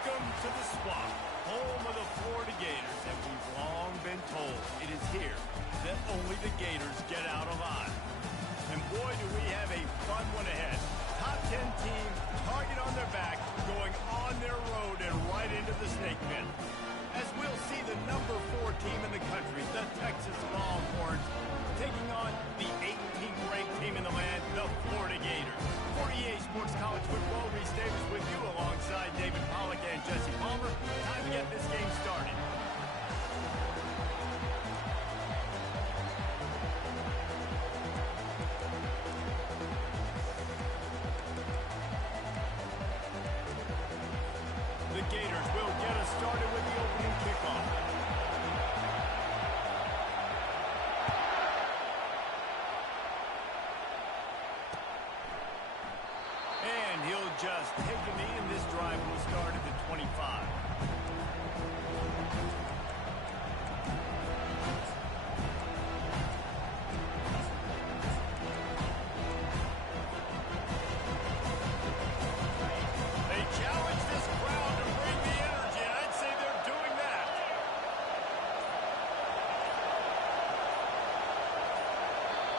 Welcome to the Swamp, home of the Florida Gators, and we've long been told it is here that only the Gators get out alive. And boy, do we have a fun one ahead. Top 10 team, target on their back, going on their road and right into the snake pit. As we'll see the number 4 team in the country, the Texas Longhorns, taking on the 18th ranked team in the land, the Florida Gators. For EA Sports College Football, Reese Davis with you alongside David Pollack and Jesse Palmer. Time to get this game started. The Gators will get us started with the opening kickoff. And he'll just take a knee, and this drive will start at the 25. They challenge this crowd to bring the energy, and I'd say they're doing that.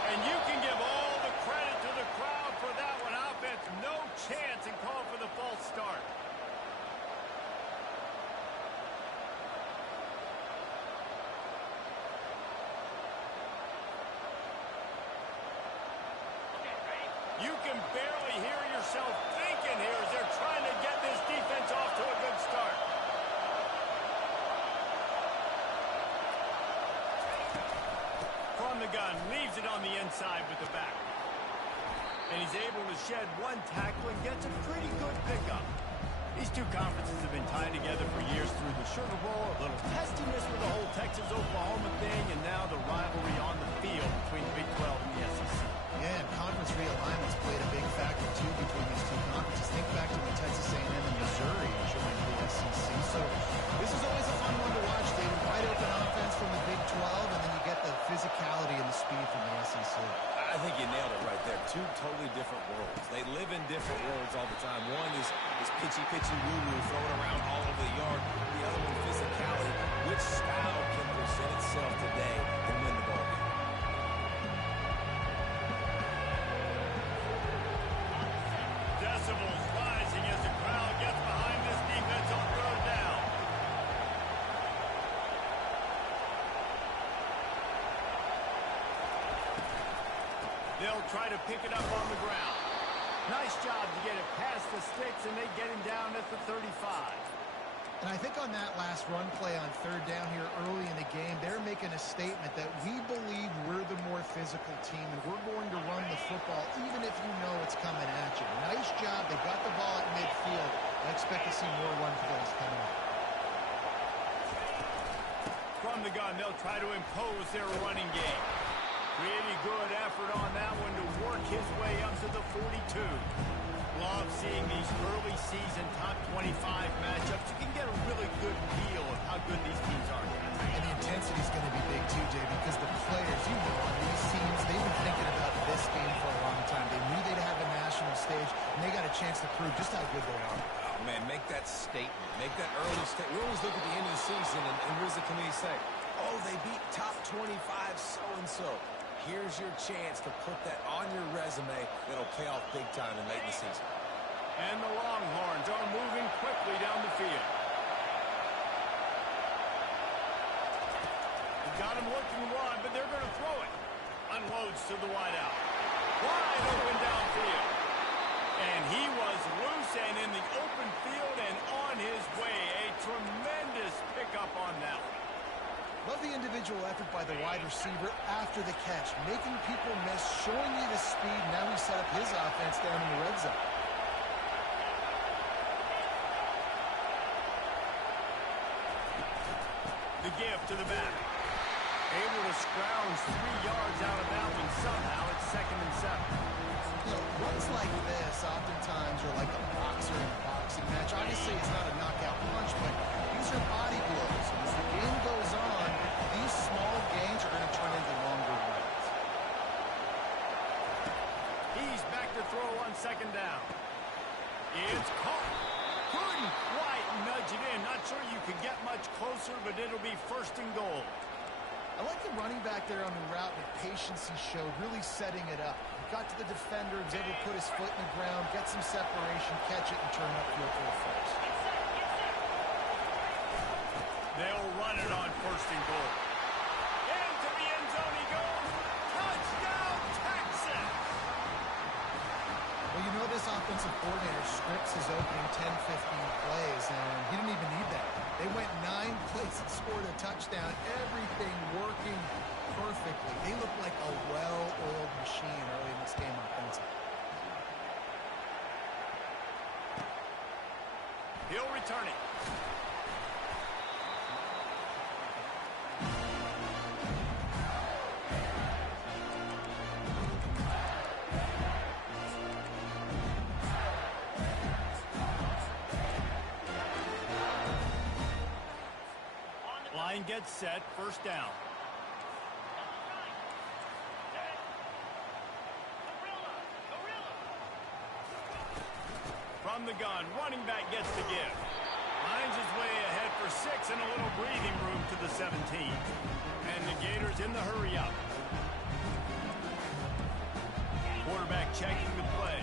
And you can give all the credit to the crowd for that one. Offense, no chance, and call for the false start. You can barely hear yourself thinking here as they're trying to get this defense off to a good start. From the gun, leaves it on the inside with the back. And he's able to shed one tackle and gets a pretty good pickup. These two conferences have been tied together for years through the Sugar Bowl, a little testiness with the whole Texas-Oklahoma thing, and now the rivalry on the field between the Big 12 and the SEC. Yeah, and conference realignments played a big factor, too, between these two conferences. Think back to when Texas A&M and Missouri joined the SEC. So this is always a fun one to watch, David. Wide open offense from the Big 12, and then you get the physicality and the speed from the SEC. I think you nailed it right there. Two totally different worlds. They live in different worlds all the time. One is pitchy, woo-woo, throwing around all over the yard. The other one, physicality. Which style can present itself today and win the ball game? Decibels rising as the crowd gets behind this defense on third down. They'll try to pick it up on the ground. Nice job to get it past the sticks, and they get him down at the 35. And I think on that last run play on third down here early in the game, they're making a statement that we believe we're the more physical team, and we're going to run the football even if you know it's coming at you. Nice job. They got the ball at midfield. I expect to see more run plays coming up. From the gun, they'll try to impose their running game. Pretty good effort on that one to work his way up to the 42. Love seeing these early season top 25 matchups. You can get a really good feel of how good these teams are. And the intensity is going to be big too, Jay, because the players, you know, on these teams, they've been thinking about this game for a long time. They knew they'd have a national stage, and they got a chance to prove just how good they are. Oh, man, make that statement. Make that early statement. We always look at the end of the season, and what does the committee say? Oh, they beat top 25 so-and-so. Here's your chance to put that on your resume that'll pay off big time in late in the season. And the Longhorns are moving quickly down the field. Got him looking wide, but they're going to throw it. Unloads to the wideout. Wide open downfield. And he was loose and in the open field and on his way. A tremendous pickup on that one. Love the individual effort by the wide receiver after the catch, making people miss, showing you the speed. Now he set up his offense down in the red zone. The give to the back. Able to scrounge 3 yards out of that one somehow. It's 2nd and 7. You know, runs like this oftentimes are like a boxer in a boxing match. Obviously, it's not a knockout punch, but these are body blows. As the game goes on, these small gains are going to turn into longer runs. He's back to throw on 2nd down. It's caught. Couldn't quite nudge closer, but it'll be first and goal. I like the running back there on the route, the patience he showed, really setting it up. He got to the defender, was able to put his foot in the ground, get some separation, catch it, and turn upfield for the first. They'll run it on first and goal. Into the end zone he goes. Touchdown, Texas! Well, you know this offensive coordinator scripts his opening 10, 15 plays, and he didn't even need that. They went 9 plays and scored a touchdown. Everything working perfectly. They look like a well-oiled machine early in this game offensively. He'll return it. Line gets set, first down. From the gun, running back gets the give. Finds his way ahead for 6 and a little breathing room to the 17. And the Gators in the hurry up. Quarterback checking the play.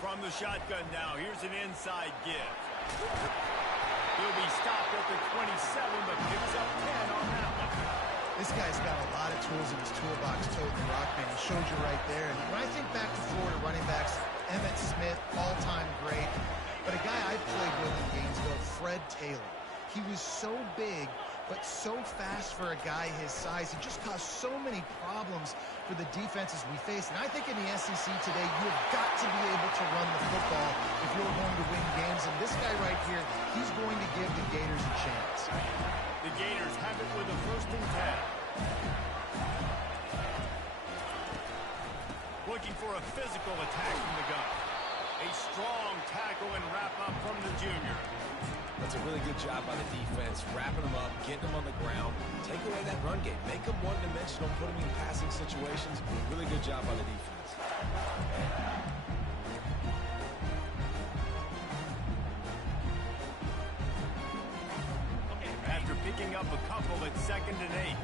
From the shotgun now, here's an inside give. He'll be stopped at the 27, but picks up 10 on that one. This guy's got a lot of tools in his toolbox, toting the rock, man. He showed you right there. And when I think back to Florida running backs, Emmitt Smith, all-time great. But a guy I played with in Gainesville, Fred Taylor. He was so big, but so fast for a guy his size. He just caused so many problems for the defenses we face. And I think in the SEC today, you've got to be able to run the football if you're going to win games. And this guy right here, he's going to give the Gators a chance. The Gators have it with a first and 10. Looking for a physical attack from the gun. A strong tackle and wrap up from the junior. That's a really good job by the defense, wrapping them up, getting them on the ground, take away that run game, make them one-dimensional, put them in passing situations. Really good job by the defense. After picking up a couple at 2nd and 8.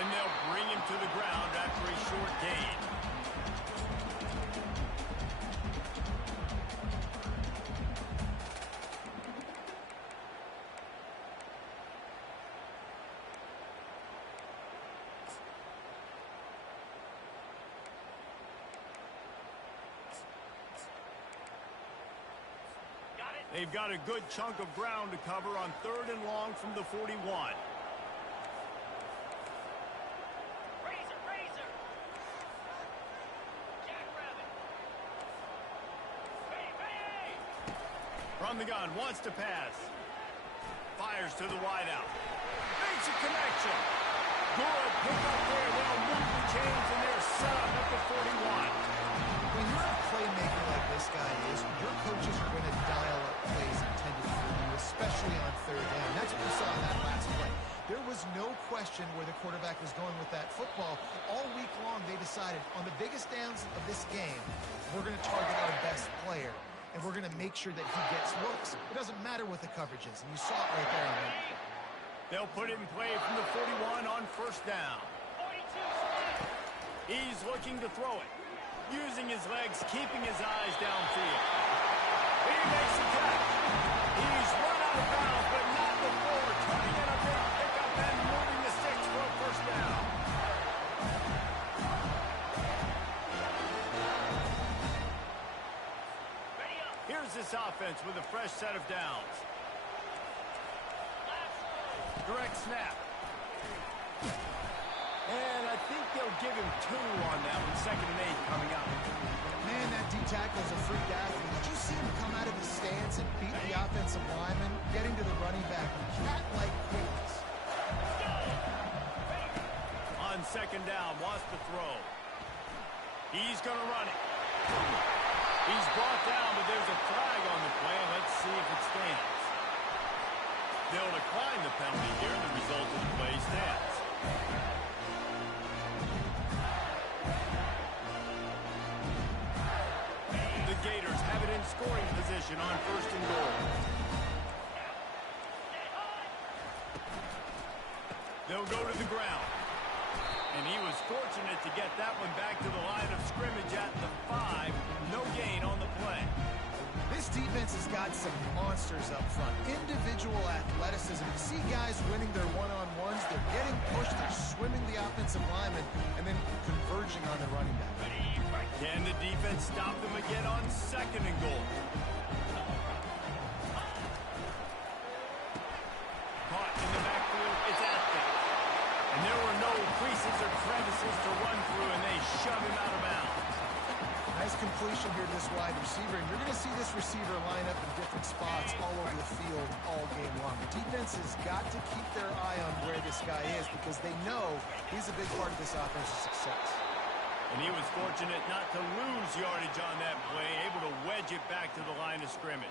And they'll bring him to the ground after a short gain. They've got a good chunk of ground to cover on 3rd and long from the 41. From the gun, wants to pass. Fires to the wideout. Makes a connection. Good pick up there. They'll move the chains, and they're set up at the 41. When you're a playmaker like this guy is, your coaches are going to dial up plays intended for you, especially on 3rd down. That's what we saw in that last play. There was no question where the quarterback was going with that football. All week long, they decided on the biggest downs of this game, we're going to target our best player, and we're going to make sure that he gets looks. It doesn't matter what the coverage is, and you saw it right there on that play. They'll put it in play from the 41 on 1st down. He's looking to throw it. Using his legs, keeping his eyes downfield. He makes the catch. He's run out of bounds, but not before turning in a big pickup and moving the sticks for a 1st down. Here's this offense with a fresh set of downs. Direct snap. And I think they'll give him 2 on that one. 2nd and 8 coming up. Man, that D-tackle's a freak athlete. Did you see him come out of his stance and beat the offensive lineman, getting to the running back with cat-like quickness? On 2nd down, wants to throw. He's going to run it. He's brought down, but there's a flag on the play, and let's see if it stands. They'll decline the penalty here, and the result of the play stands. scoring position on 1st and goal. They'll go to the ground. And he was fortunate to get that one back to the line of scrimmage at the 5. No gain on the play. This defense has got some monsters up front. Individual athleticism. You see guys winning their one-on-ones. They're getting pushed. They're swimming the offensive lineman and then converging on the running back. Can the defense stop them again on 2nd and goal? Caught in the backfield. It's Atkins. And there were no creases or crevices to run through, and they shove him out of bounds. Nice completion here to this wide receiver, and you're going to see this receiver line up in different spots all over the field all game long. The defense has got to keep their eye on where this guy is because they know he's a big part of this offense's success. And he was fortunate not to lose yardage on that play, able to wedge it back to the line of scrimmage.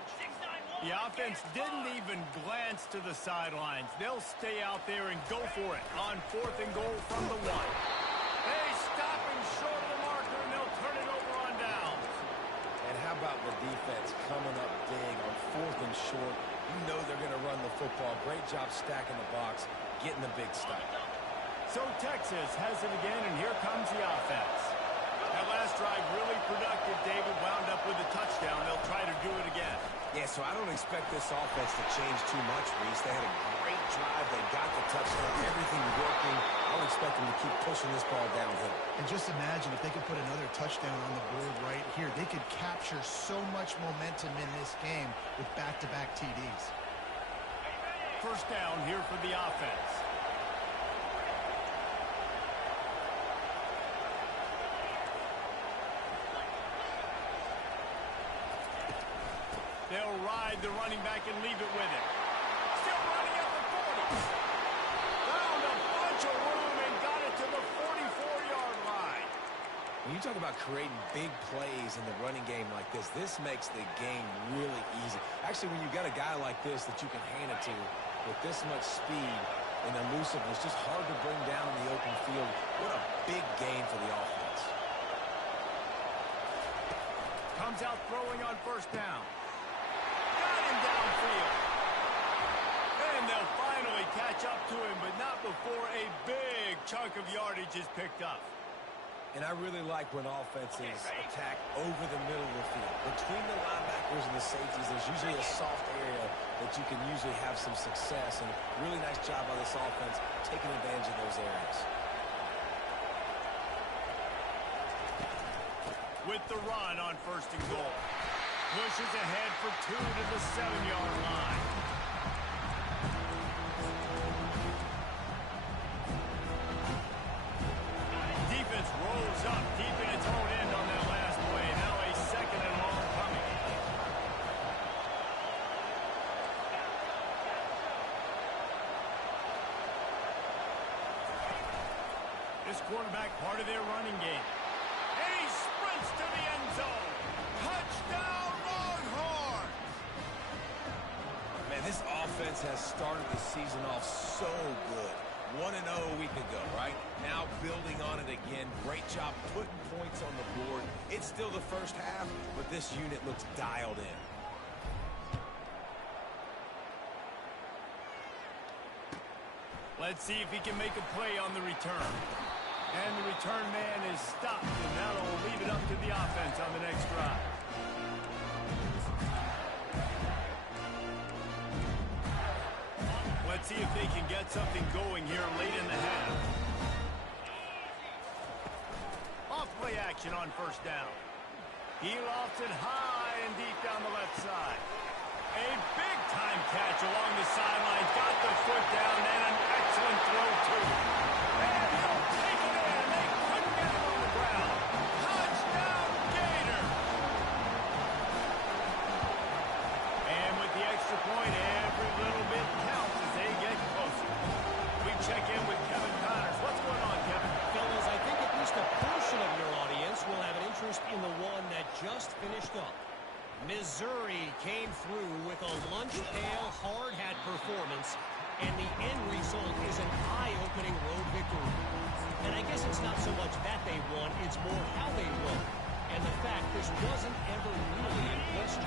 The offense didn't even glance to the sidelines. They'll stay out there and go for it on 4th and goal from the 1. They stop him short of the marker, and they'll turn it over on downs. And how about the defense coming up big on 4th and short? You know they're going to run the football. Great job stacking the box, getting the big stop. So Texas has it again, and here comes the offense. That last drive really productive. David wound up with a touchdown. They'll try to do it again. Yeah, so I don't expect this offense to change too much, Reese. They had a great drive. They got the touchdown. Everything working. I would expect them to keep pushing this ball downhill. And just imagine if they could put another touchdown on the board right here. They could capture so much momentum in this game with back-to-back TDs. 1st down here for the offense. They'll ride the running back and leave it with him. Still running at the 40. Found a bunch of room and got it to the 44-yard line. When you talk about creating big plays in the running game like this makes the game really easy. Actually, when you got a guy like this that you can hand it to with this much speed and elusiveness, just hard to bring down in the open field. What a big gain for the offense. Comes out throwing on 1st down. Got him downfield. And they'll finally catch up to him, but not before a big chunk of yardage is picked up. And I really like when offenses attack over the middle of the field. Between the linebackers and the safeties, there's usually a soft area that you can usually have some success. And really nice job by this offense taking advantage of those areas. With the run on 1st and goal. Pushes ahead for 2 to the 7-yard line. Defense rolls up deep in its own end on that last play. Now a 2nd and long coming. This quarterback part of their running game. And he sprints to the end zone. Touchdown, Longhorns! Man, this offense has started the season off so good. 1-0 a week ago, right? Now building on it again. Great job putting points on the board. It's still the 1st half, but this unit looks dialed in. Let's see if he can make a play on the return. And the return man is stopped, and that'll leave it up to the offense on the next drive. Let's see if they can get something going here late in the half. Off play action on 1st down. He lofts it high and deep down the left side. A big-time catch along the sideline. Got the foot down and an excellent throw, too. And he'll take it in, and they couldn't get him on the ground. Touchdown, Gator! And with the extra point, every little bit counts as they get closer. We check in with Kevin Connors. What's going on, Kevin? Fellas, I think at least a portion of your audience will have an interest in the one that just finished up. Missouri came through with a lunch pail hard hat performance, and the end result is an eye-opening road victory. And I guess it's not so much that they won, it's more how they won. And the fact this wasn't ever really in question.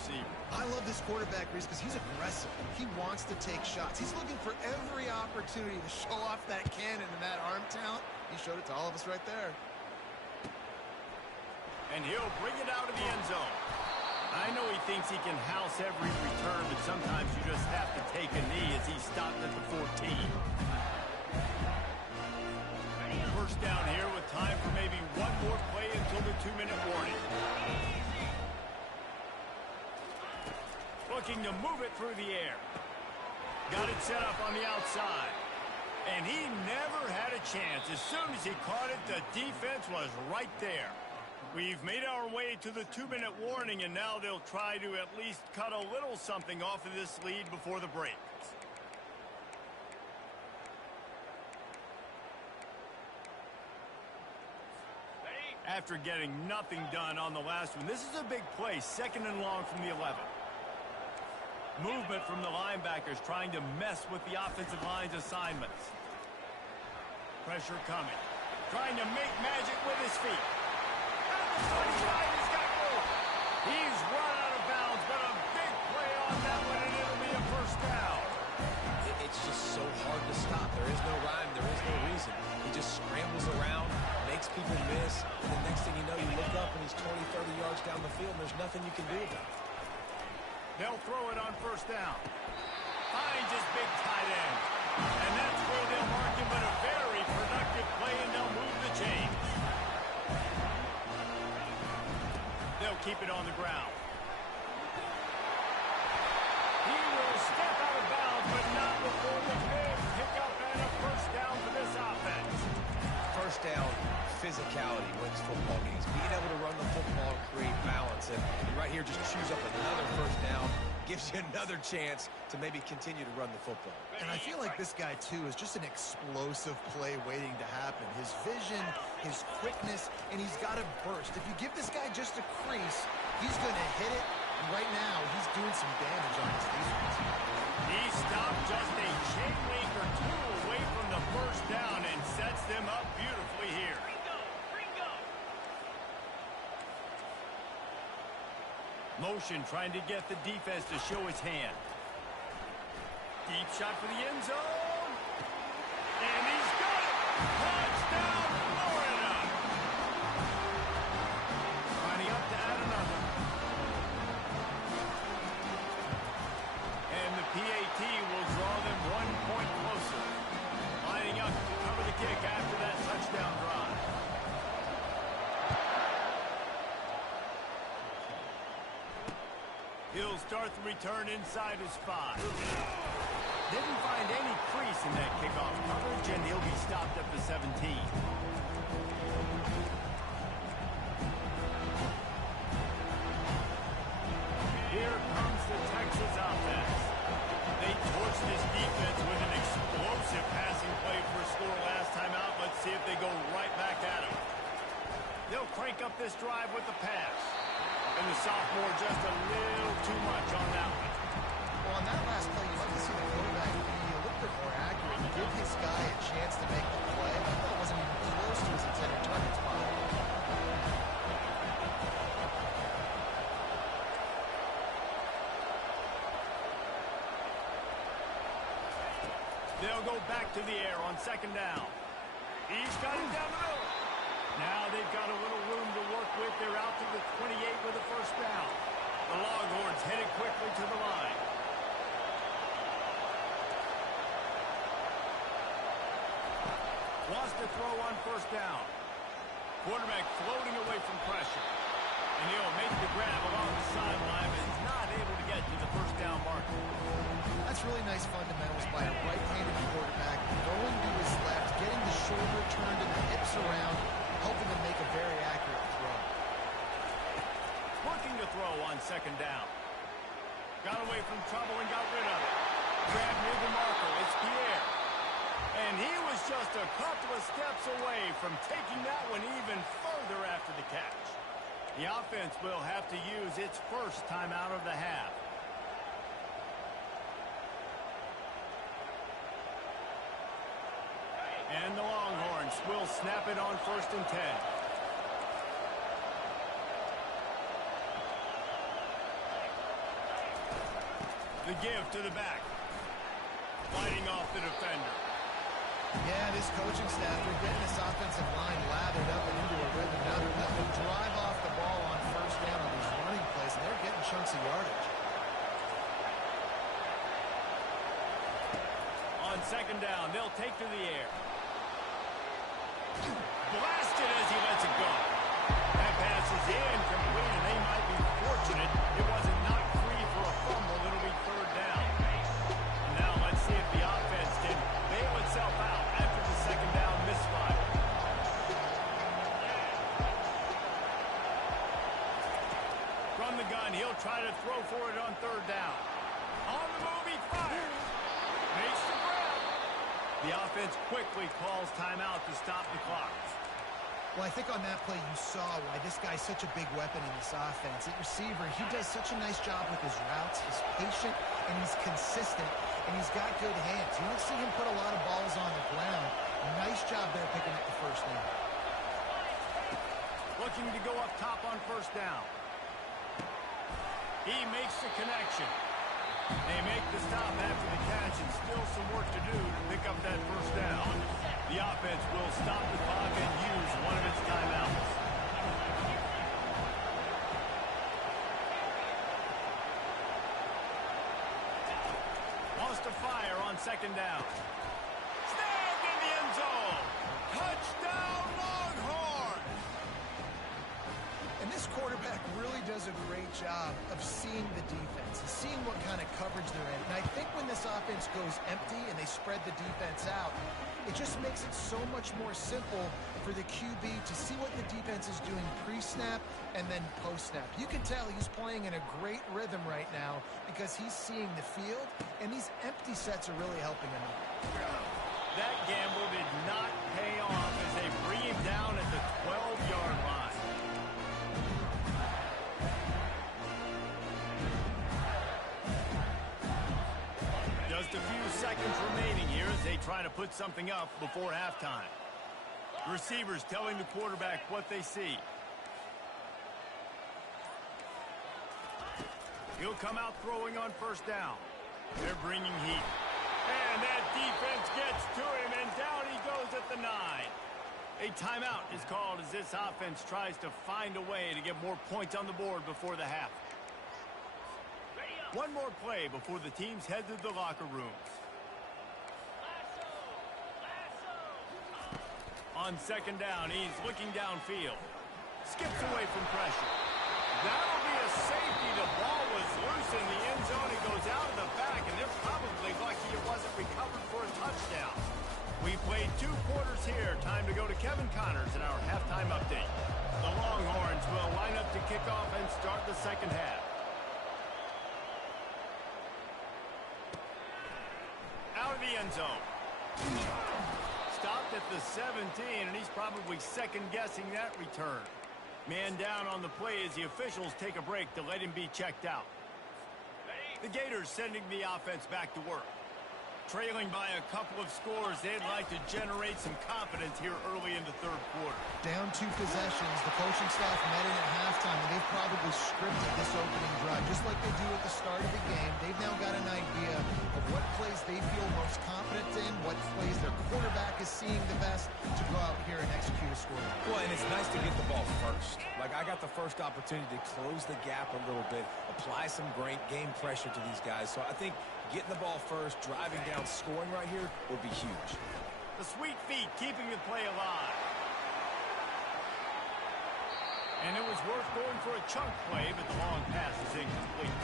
receiver. I love this quarterback, Reese, because he's aggressive. He wants to take shots. He's looking for every opportunity to show off that cannon and that arm talent. He showed it to all of us right there. And he'll bring it out of the end zone. I know he thinks he can house every return, but sometimes you just have to take a knee as he stopped at the 14. First down here with time for maybe one more play until the 2-minute warning. Looking to move it through the air. Got it set up on the outside. And he never had a chance. As soon as he caught it, the defense was right there. We've made our way to the 2-minute warning, and now they'll try to at least cut a little something off of this lead before the break. After getting nothing done on the last one, this is a big play, 2nd and long from the 11. Movement from the linebackers trying to mess with the offensive line's assignments. Pressure coming. Trying to make magic with his feet. He's got room. He's run out of bounds, but a big play on that one, and it'll be a first down. It's just so hard to stop. There is no rhyme. There is no reason. He just scrambles around, makes people miss, and the next thing you know, you look up and he's 20, 30 yards down the field, and there's nothing you can do about it. They'll throw it on first down. Finds his big tight end. And that's where they'll mark him, but a very productive play, and they'll move the chains. They'll keep it on the ground. He will step out of bounds, but not before the big pickup and a first down for this offense. First down, physicality wins football games. Being able to run the football and create balance. And right here, just chews up another first down. Gives you another chance to maybe continue to run the football. And I feel like this guy, too, is just an explosive play waiting to happen. His vision, his quickness, and he's got a burst. If you give this guy just a crease, he's going to hit it. And right now, he's doing some damage on his defense. He stopped just a chain link or two away from the first down and sets them up beautifully here. Motion trying to get the defense to show his hand. Deep shot for the end zone. And he's got it. Touchdown, Florida. Lining up to add another. And the PAT will draw them 1 point closer. Lining up to cover the kick after that touchdown drive. He'll start the return inside his 5. Didn't find any crease in that kickoff coverage, and he'll be stopped at the 17. Here comes the Texas offense. They torched this defense with an explosive passing play for a score last time out. Let's see if they go right back at him. They'll crank up this drive with the pass. And the sophomore just a little too much on that one. Well, on that last play, you like to see the quarterback be a little bit more accurate. Give his guy a chance to make the play. I thought it wasn't even close to his intended target spot. They'll go back to the air on 2nd down. He's got it down the middle. Now they've got a little room to work with. They're out to the 28 with a first down. The Longhorns headed quickly to the line. Wants to throw on first down. Quarterback floating away from pressure. And he'll make the grab along the sideline, but he's not able to get to the first down marker. That's really nice fundamentals by a right-handed quarterback. Going to his left, getting the shoulder turned and the hips around, helping him make a very accurate throw. Looking to throw on 2nd down. Got away from trouble and got rid of it. Grab near the marker. It's Pierre. And he was just a couple of steps away from taking that one even further after the catch. The offense will have to use its first timeout of the half. And the Longhorns will snap it on 1st and 10. The give to the back. Fighting off the defender. Yeah, this coaching staff, they're getting this offensive line lathered up and into a rhythm. Now they're letting them drive off the ball on first down on these running plays, and they're getting chunks of yardage. On second down, they'll take to the air. Blasted as he lets it go. That pass is incomplete, and they might be fortunate it wasn't knocked free for a fumble. It'll be third down. And now let's see if the offense can bail itself out after the second down misfire. From the gun, he'll try to throw for it on third down. On the move, he fires. Makes the grab. The offense quickly calls timeout to stop the clock. Well, I think on that play you saw why this guy's such a big weapon in this offense. At receiver, he does such a nice job with his routes. He's patient, and he's consistent, and he's got good hands. You don't see him put a lot of balls on the ground. Nice job there picking up the first down. Looking to go up top on first down. He makes the connection. They make the stop after the catch, and still some work to do to pick up that first down. The offense will stop the clock and use one of its timeouts. Wants to fire on second down. Snagged in the end zone. Touchdown, Longhorn! And this quarterback really does a great job of seeing the defense, seeing what kind of coverage they're in. And I think when this offense goes empty and they spread the defense out, it just makes it so much more simple for the QB to see what the defense is doing pre-snap and then post-snap. You can tell he's playing in a great rhythm right now because he's seeing the field, and these empty sets are really helping him out. That gamble did not pay off as they bring him down at the 12-yard line. Just a few seconds remaining here as they try to put something up before halftime. Receivers telling the quarterback what they see. He'll come out throwing on first down. They're bringing heat. And that defense gets to him, and down he goes at the 9. A timeout is called as this offense tries to find a way to get more points on the board before the half. One more play before the teams head to the locker rooms. On second down, he's looking downfield. Skips away from pressure. That'll be a safety. The ball was loose in the end zone. It goes out of the back, and they're probably lucky it wasn't recovered for a touchdown. We played 2 quarters here. Time to go to Kevin Connors in our halftime update. The Longhorns will line up to kick off and start the second half. Out of the end zone. Stopped at the 17, and he's probably second-guessing that return. Man down on the play as the officials take a break to let him be checked out. The Gators sending the offense back to work. Trailing by a couple of scores, they'd like to generate some confidence here early in the third quarter. Down 2 possessions, the coaching staff met in at halftime, and they've probably scripted this opening drive. Just like they do at the start of the game, they've now got an idea of what plays they feel most confident in, what plays their quarterback is seeing the best to go out here and execute a score. Well, and it's nice to get the ball first. Like, I got the first opportunity to close the gap a little bit, apply some great game pressure to these guys. So I think getting the ball first, driving down, scoring right here would be huge. The sweet feet keeping the play alive. And it was worth going for a chunk play, but the long pass is incomplete.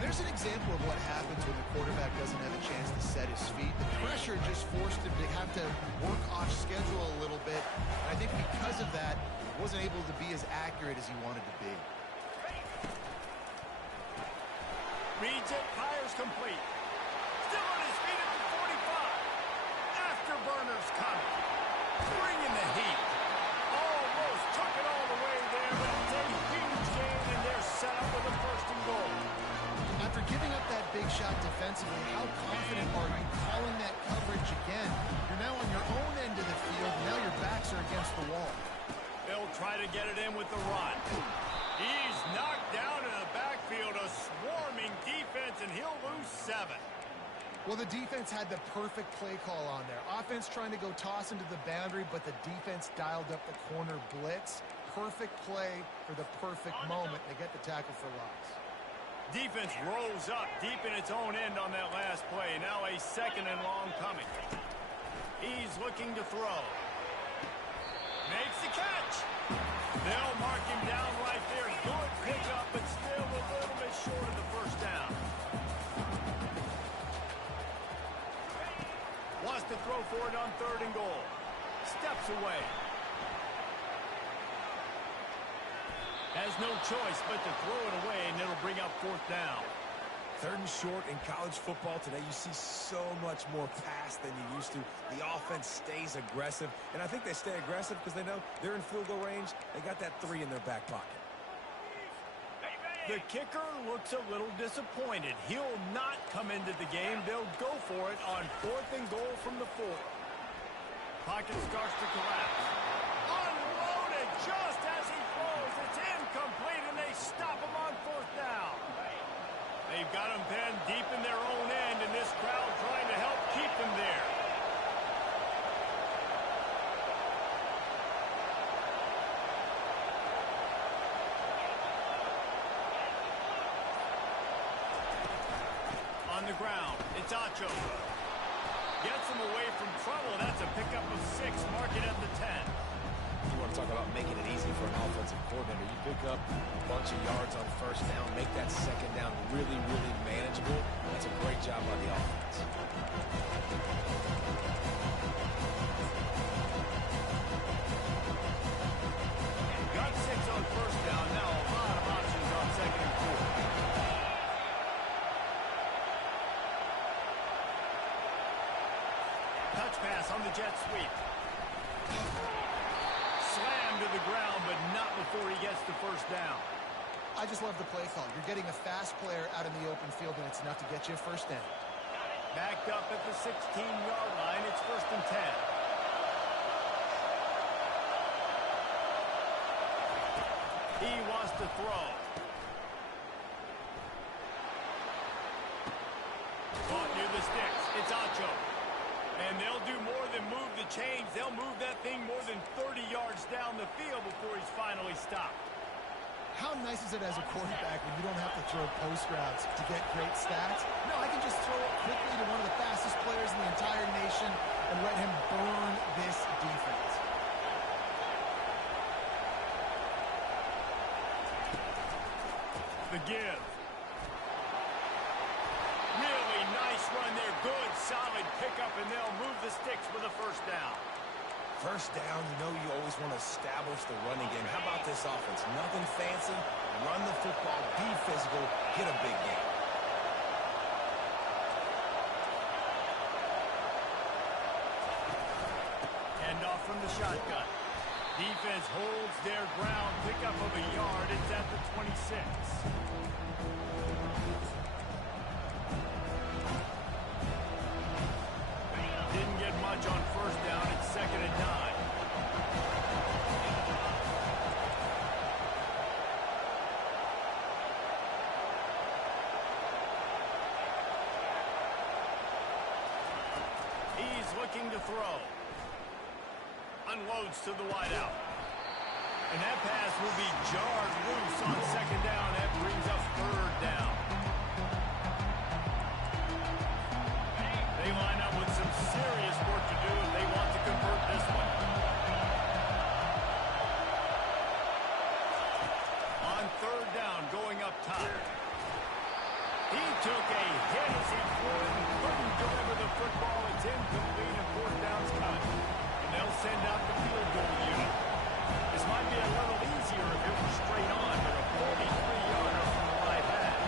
There's an example of what happens when the quarterback doesn't have a chance to set his feet. The pressure just forced him to have to work off schedule a little bit. And I think because of that, he wasn't able to be as accurate as he wanted to be. Reads it, fires complete. Still on his feet at the 45. Afterburners coming. Bringing the heat. Almost took it all the way there, but it's a huge gain, and they're set up with a first and goal. After giving up that big shot defensively, how confident are you calling that coverage again? You're now on your own end of the field, and now your backs are against the wall. They'll try to get it in with the run. He's knocked down in the backfield, a swarming defense, and he'll 7. Well, the defense had the perfect play call on there. Offense trying to go toss into the boundary, but the defense dialed up the corner blitz. Perfect play for the perfect moment. They get the tackle for loss. Defense rolls up deep in its own end on that last play. Now a 2nd and long coming. He's looking to throw. Makes the catch. They'll mark him down right there. Good pickup, but still a little bit short of the first down. Wants to throw for it on 3rd and goal. Steps away. Has no choice but to throw it away, and it'll bring up 4th down. 3rd and short in college football today. You see so much more pass than you used to. The offense stays aggressive, and I think they stay aggressive because they know they're in field goal range. They got that 3 in their back pocket. The kicker looks a little disappointed. He'll not come into the game. They'll go for it on 4th and goal from the 4. Pocket starts to collapse. Unloaded just as he throws. It's incomplete, and they stop him on 4th down. They've got him pinned deep in their own end, and this crowd trying to help keep them there. On the ground, it's Acho. Gets him away from trouble. That's a pickup of 6. Mark it at the 10. You want to talk about making it easy for an offensive coordinator. You pick up a bunch of yards on 1st down, make that 2nd down really, really manageable. That's a great job by the offense. Got 6 on 1st down. Now a lot of options on 2nd and 4. Touch pass on the jet sweep. Slam to the ground, but not before he gets the 1st down. I just love the play call. You're getting a fast player out in the open field, and it's enough to get you a 1st down. Backed up at the 16-yard line. It's 1st and 10. He wants to throw. Caught near the sticks. It's Acho. And they'll do more than move the chains. They'll move that thing more than 30 yards down the field before he's finally stopped. How nice is it as a quarterback when you don't have to throw post routes to get great stats? No, I can just throw it quickly to one of the fastest players in the entire nation and let him burn this defense. The give. Really nice run there. Good, solid pickup, and they'll move the sticks for the 1st down. 1st down, you know you always want to establish the running game. How about this offense? Nothing fancy. Run the football, be physical, get a big game. Hand off from the shotgun. Defense holds their ground. Pickup of a yard. It's at the 26. Didn't get much on 1st down. It's 2nd and 9. He's looking to throw. Unloads to the wideout. And that pass will be jarred loose on 2nd down. That brings up 3rd down. They line up with some serious work to do if they want to convert this one. On 3rd down, going up top. He took a hit as he threw it and couldn't deliver the football. It's incomplete and 4th down's cut. And they'll send out the field goal unit. This might be a little easier if it was straight on, but a 43-yarder from the right hash.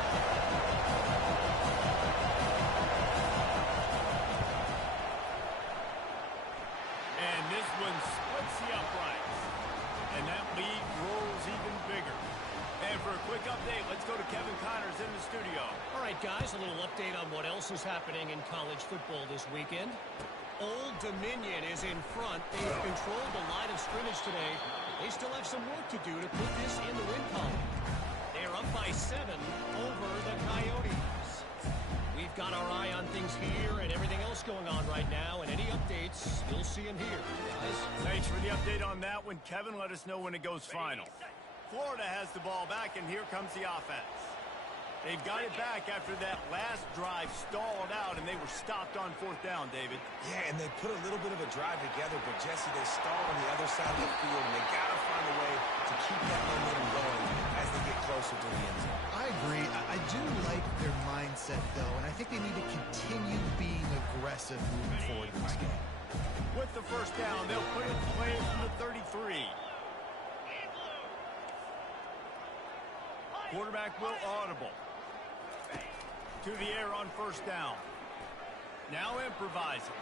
And this one splits the uprights. And that lead grows even bigger. And for a quick update, let's go to Kevin Connors in the studio. All right, guys, a little update on what else is happening in college football this weekend. Old Dominion is in front. They've controlled the line of scrimmage today. They still have some work to do to put this in the win column. They're up by 7 over the Coyotes. We've got our seeing here, guys? Thanks for the update on that one, Kevin. Let us know when it goes final. Florida has the ball back, and here comes the offense. They've got it back after that last drive stalled out, and they were stopped on fourth down, David. Yeah, and they put a little bit of a drive together, but, Jesse, they stalled on the other side of the field, and they got to find a way to keep that momentum going as they get closer to the end zone. I agree. I do like their mindset, though, and I think they need to continue being aggressive moving forward in this game. With the first down, they'll put it in play from the 33. Quarterback will audible. To the air on first down. Now improvising.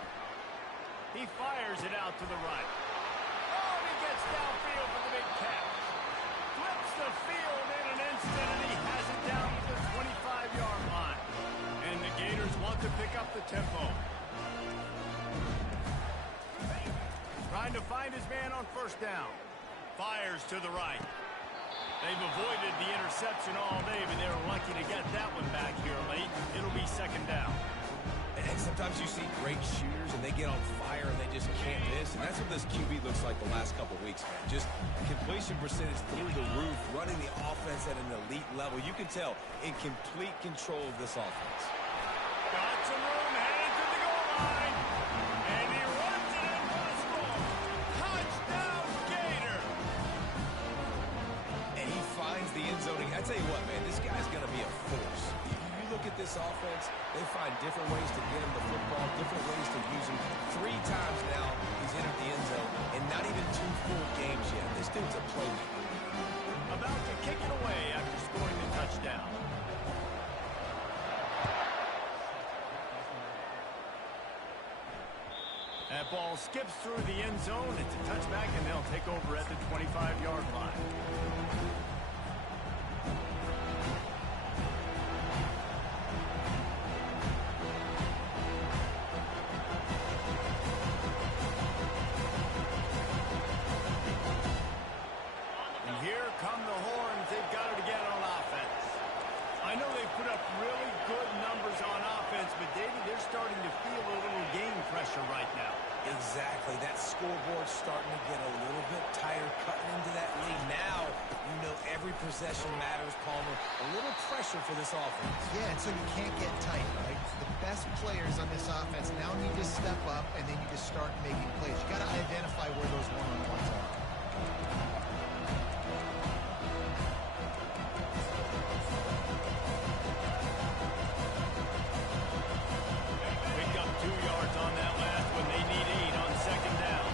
He fires it out to the right. Oh, and he gets downfield for the big catch. Flips the field in an instant, and he has it down to the 25-yard line. And the Gators want to pick up the tempo. Trying to find his man on first down. Fires to the right. They've avoided the interception all day, but they were lucky to get that one back here late. It'll be second down. And sometimes you see great shooters, and they get on fire, and they just can't miss. And that's what this QB looks like the last couple weeks, man. Just completion percentage through the roof, running the offense at an elite level. You can tell in complete control of this offense. Got some room, headed to the goal line. And he runs it in for the score. Touchdown, Gator. And he finds the end zone. I tell you what, man, this guy's going to be a force. You look at this offense, they find different ways to get him the football, different ways to use him. 3 times now he's entered the end zone, and not even 2 full games yet. This dude's a playmaker. About to kick it away after scoring the touchdown. That ball skips through the end zone. It's a touchback, and they'll take over at the 25-yard line. And here come the horns. They've got it again on offense. I know they've put up really good numbers on offense, but, David, they're starting to feel a little game pressure right now. Exactly. That scoreboard's starting to get a little bit tighter, cutting into that lead. Now, you know every possession matters, Palmer. A little pressure for this offense. Yeah, and so you can't get tight, right? The best players on this offense now need to step up, and they need to start making plays. You got to identify where those one-on-ones are. Picked up 2 yards on that last one. They need 8 on second down.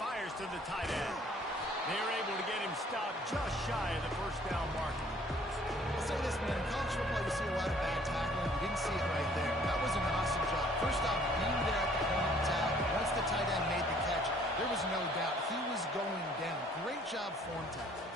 Fires to the tight end. They're able to get him stopped just shy of the first down marker. I'll say this, man. In college football, you see a lot of bad tackling. You didn't see it right there. That was an awesome job. First off, being there at the point of attack. Once the tight end made the catch, there was no doubt he was going down. Great job form tackling.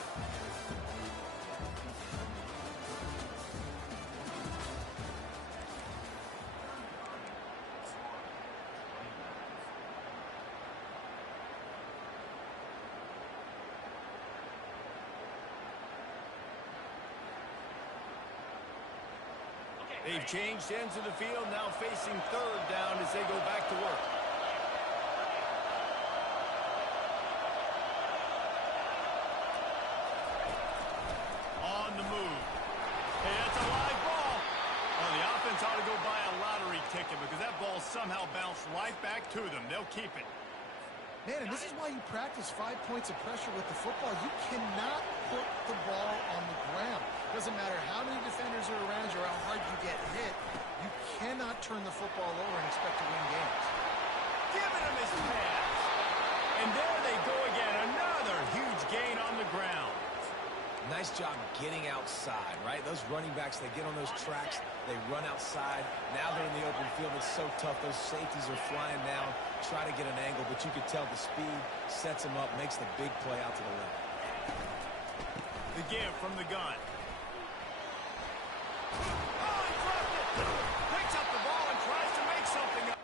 They've changed ends of the field, now facing third down as they go back to work. On the move. Hey, that's a live ball. Oh, the offense ought to go buy a lottery ticket because that ball somehow bounced right back to them. They'll keep it. Man, and this is why you practice 5 points of pressure with the football. You cannot put the ball on the ground. Doesn't matter how many defenders are around you or how hard you get hit. You cannot turn the football over and expect to win games. Giving him his pass. And there they go again. Another huge gain on the ground. Nice job getting outside, right? Those running backs, they get on those tracks, they run outside. Now they're in the open field. It's so tough. Those safeties are flying down, try to get an angle, but you can tell the speed sets them up, makes the big play out to the left. The give from the gun. Oh, he dropped it. Picks up the ball and tries to make something up.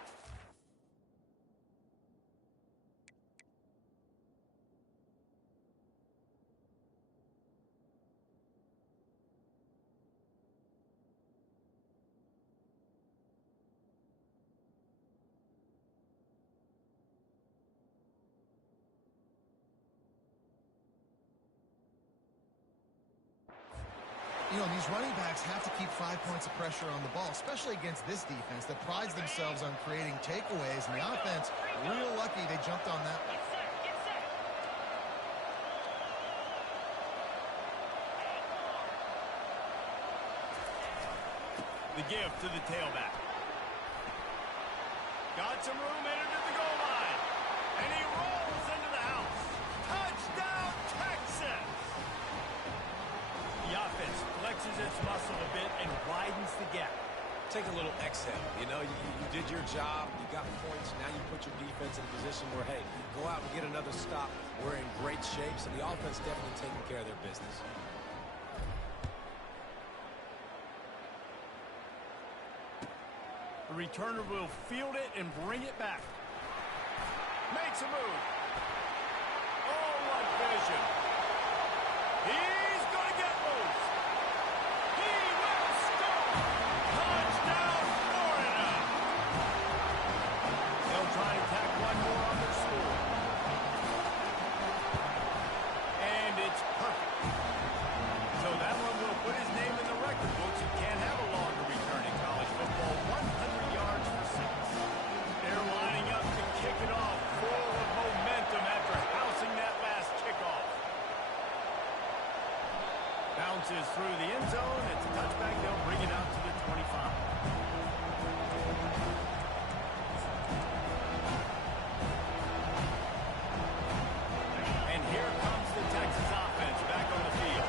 You know, these running backs have to keep 5 points of pressure on the ball, especially against this defense that prides themselves on creating takeaways. And the offense, real lucky they jumped on that one. The give to the tailback. Got some room headed to the goal line. And he rolls into the house. Touchdown, Texas! The offense flexes its muscle a bit and widens the gap. Take a little exhale. You know, you did your job. You got points. Now you put your defense in a position where, hey, go out and get another stop. We're in great shape, so the offense definitely taking care of their business. The returner will field it and bring it back. Makes a move. Oh, what vision. He's going to get loose. He will score. Touchdown, Florida. They'll try to tack one more on their score. And it's perfect. So that one will put his name in the record books. You can't have a longer return in college football. 100 yards for 6. They're lining up to kick it off, full of momentum after housing that last kickoff. Bounces through the end zone. It's a touchback. They'll bring it out to the 25. And here comes the Texas offense back on the field.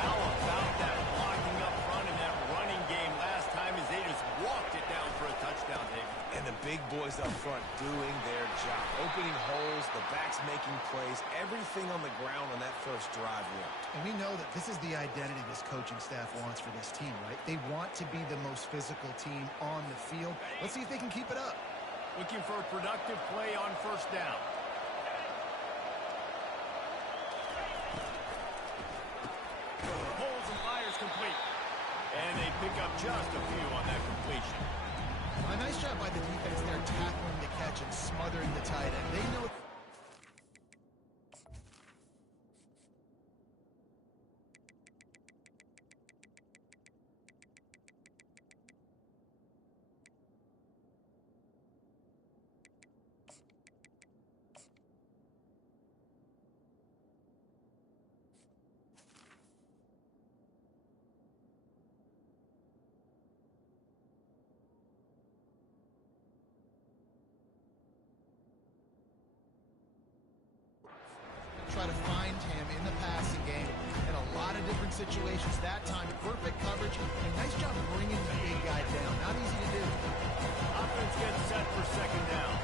How about that blocking up front in that running game last time as they just walked it down for a touchdown, Dave? And the big boys up front doing their job. Opening holes, the backs making plays, everything on the ground on that first drive worked. And we know that this is the identity this coaching staff wants for this team, right? They want to be the most physical team on the field. Let's see if they can keep it up. Looking for a productive play on first down. Pulls and fires complete. And they pick up just a few on that completion. A nice job by the defense there tackling the catch and smothering the tight end. They know... try to find him in the passing game in a lot of different situations. That time, perfect coverage, and nice job bringing the big guy down. Not easy to do. Offense gets set for second down.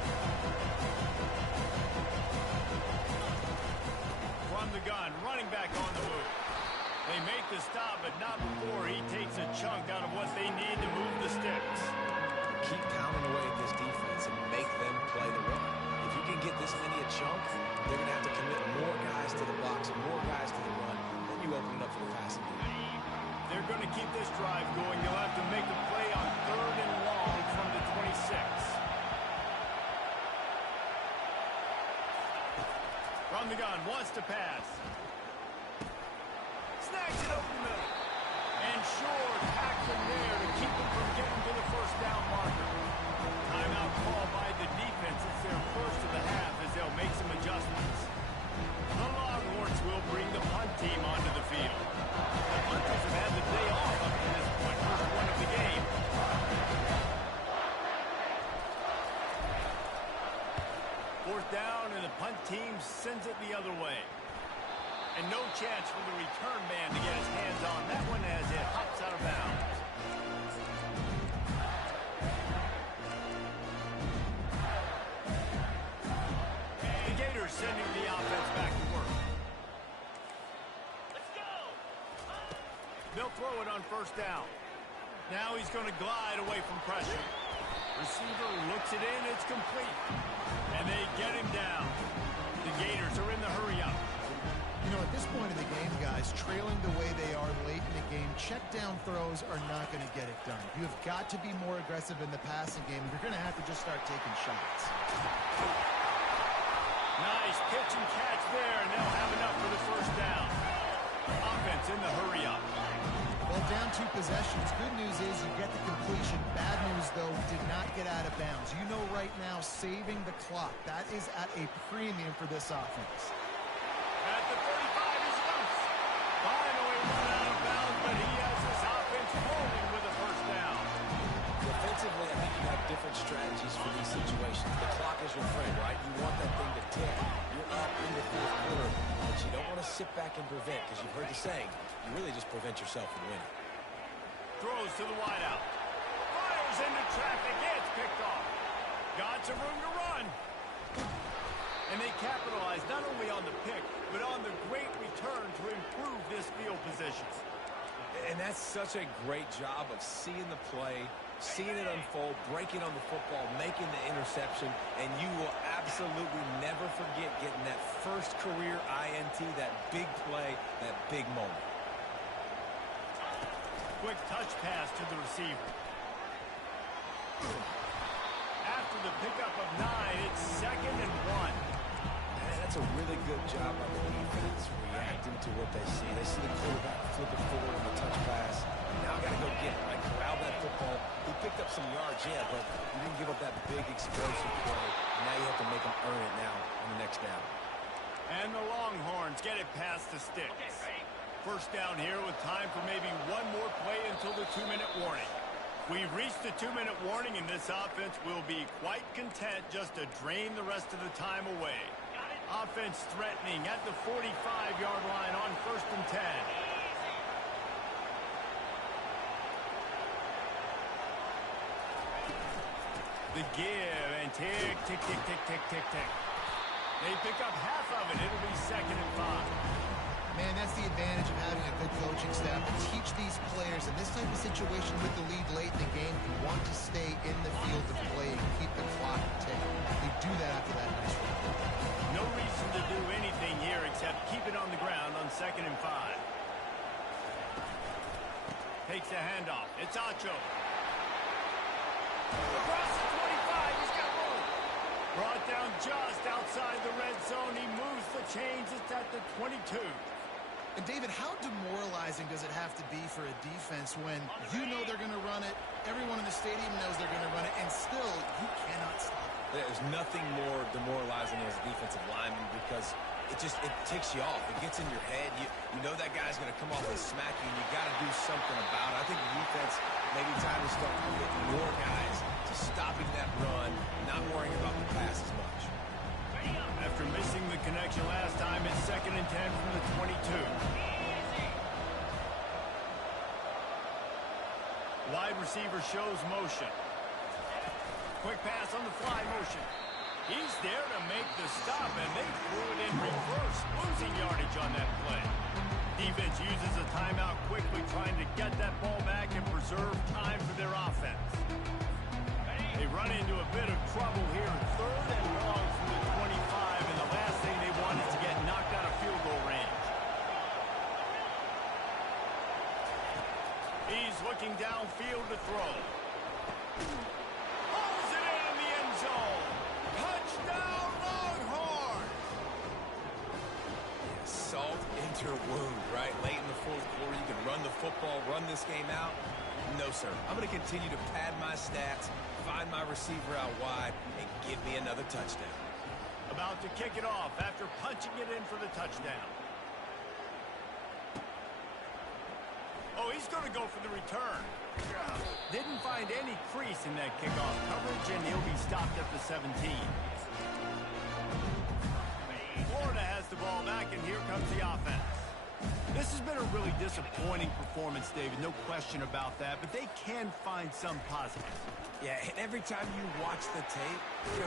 From the gun, running back on the move. They make the stop, but not before he takes a chunk out of what they need to move the sticks. Keep pounding away at this defense and make them play the run. If you can get this many a chunk, they're going to have to commit more guys to the box and more guys to the run. Then you open it up for the passing game. They're going to keep this drive going. They'll have to make a play on 3rd and long from the 26. From the gun, wants to pass. Snags it over the middle. And Shore tacks him there to keep him from getting to the first down marker. Timeout called by the defense. It's their first of the half as they'll make some adjustments. The Longhorns will bring the punt team onto the field. The punters have had the day off up to this point. First one of the game. Fourth down, and the punt team sends it the other way. And no chance for the return man to get his hands on that one as it hops out of bounds. The Gators sending the offense back to work. Let's go! They'll throw it on first down. Now he's going to glide away from pressure. Receiver looks it in, it's complete. And they get him down. The Gators are in the hurry-up. You know, at this point in the game, guys, trailing the way they are late in the game, check down throws are not going to get it done. You have got to be more aggressive in the passing game. You're going to have to just start taking shots. Nice pitch and catch there, and they'll have enough for the first down. Offense in the hurry-up. possessions. Good news is you get the completion. Bad news, though, did not get out of bounds. You know right now, saving the clock, that is at a premium for this offense. At the 35, he's loose. Finally run out of bounds, but he has this offense rolling with a first down. Defensively, I think you have different strategies for these situations. The clock is your friend, right? You want that thing to tick. You're up in the fourth quarter, but you don't want to sit back and prevent, because you've heard the saying, you really just prevent yourself from winning. Throws to the wideout. Fires into traffic. It's picked off. Got some room to run. And they capitalize not only on the pick, but on the great return to improve this field position. And that's such a great job of seeing the play, seeing it unfold, breaking on the football, making the interception, and you will absolutely never forget getting that first career INT, that big play, that big moment. Quick touch pass to the receiver. After the pickup of 9, it's 2nd and 1. And that's a really good job by the defense reacting to what they see. They see the quarterback flip it forward on the touch pass. Now got to go get it, right? Corral that football. He picked up some yards, yeah, but he didn't give up that big explosive play. And now you have to make him earn it now on the next down. And the Longhorns get it past the sticks. First down here with time for maybe one more play until the 2-minute warning. We've reached the 2-minute warning, and this offense will be quite content just to drain the rest of the time away. Offense threatening at the 45-yard line on 1st and 10. The give, and tick, tick, tick, tick, tick, tick, tick. They pick up half of it. It'll be 2nd and 5. Man, that's the advantage of having a good coaching staff to teach these players in this type of situation with the lead late in the game. You want to stay in the field of play and keep the clock ticking. They do that after that nice run. No reason to do anything here except keep it on the ground on 2nd and 5. Takes a handoff. It's Acho. Across the 25. He's got room. Brought down just outside the red zone. He moves the chains. It's at the 22. And, David, how demoralizing does it have to be for a defense when you know they're going to run it, everyone in the stadium knows they're going to run it, and still you cannot stop it? There's nothing more demoralizing as a defensive lineman because it ticks you off. It gets in your head. You know that guy's going to come off and smack you, and you got to do something about it. I think the defense, maybe time to start to get more guys to stopping that run, not worrying about the pass as much. After missing the connection last time, it's 2nd and 10 from the 22. Wide receiver shows motion. Quick pass on the fly motion. He's there to make the stop, and they threw it in reverse, losing yardage on that play. Defense uses a timeout quickly, trying to get that ball back and preserve time for their offense. They run into a bit of trouble here. 3rd and long from the 25, and the last thing they want is to get knocked out of field goal range. He's looking downfield to throw. Pulls it in the end zone. Touchdown, Longhorn! Salt into your wound, right? Late in the fourth quarter, you can run the football, run this game out. No, sir. I'm going to continue to pad my stats, find my receiver out wide, and give me another touchdown. About to kick it off after punching it in for the touchdown. Oh, he's going to go for the return. Didn't find any crease in that kickoff coverage, and he'll be stopped at the 17. Florida has the ball back, and here comes the offense. This has been a really disappointing performance, David, no question about that, but they can find some positives. Yeah, and every time you watch the tape,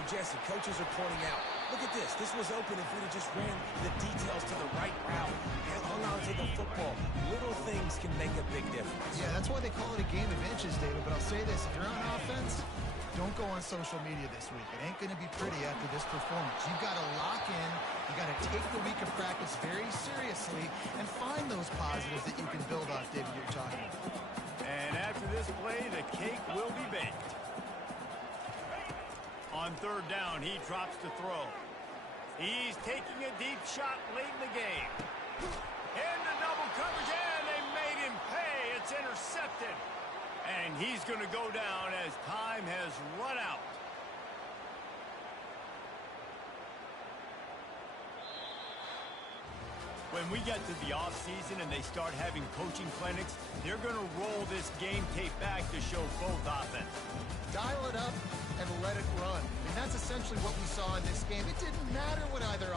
Jesse, coaches are pointing out, look at this. This was open if we'd have just ran the details to the right route and hung on to the football. Little things can make a big difference. Yeah, that's why they call it a game of inches, David, but I'll say this. If you're on offense, don't go on social media this week. It ain't going to be pretty after this performance. You've got to lock in. You've got to take the week of practice very seriously and find those positives that you can build off, David, you're talking about. And after this play, the cake will be baked. On 3rd down, he drops to throw. He's taking a deep shot late in the game. Into double coverage, and they made him pay. It's intercepted. he's going to go down as time has run out. When we get to the offseason and they start having coaching clinics, they're going to roll this game tape back to show both offense. Dial it up and let it run. And that's essentially what we saw in this game. It didn't matter what either offense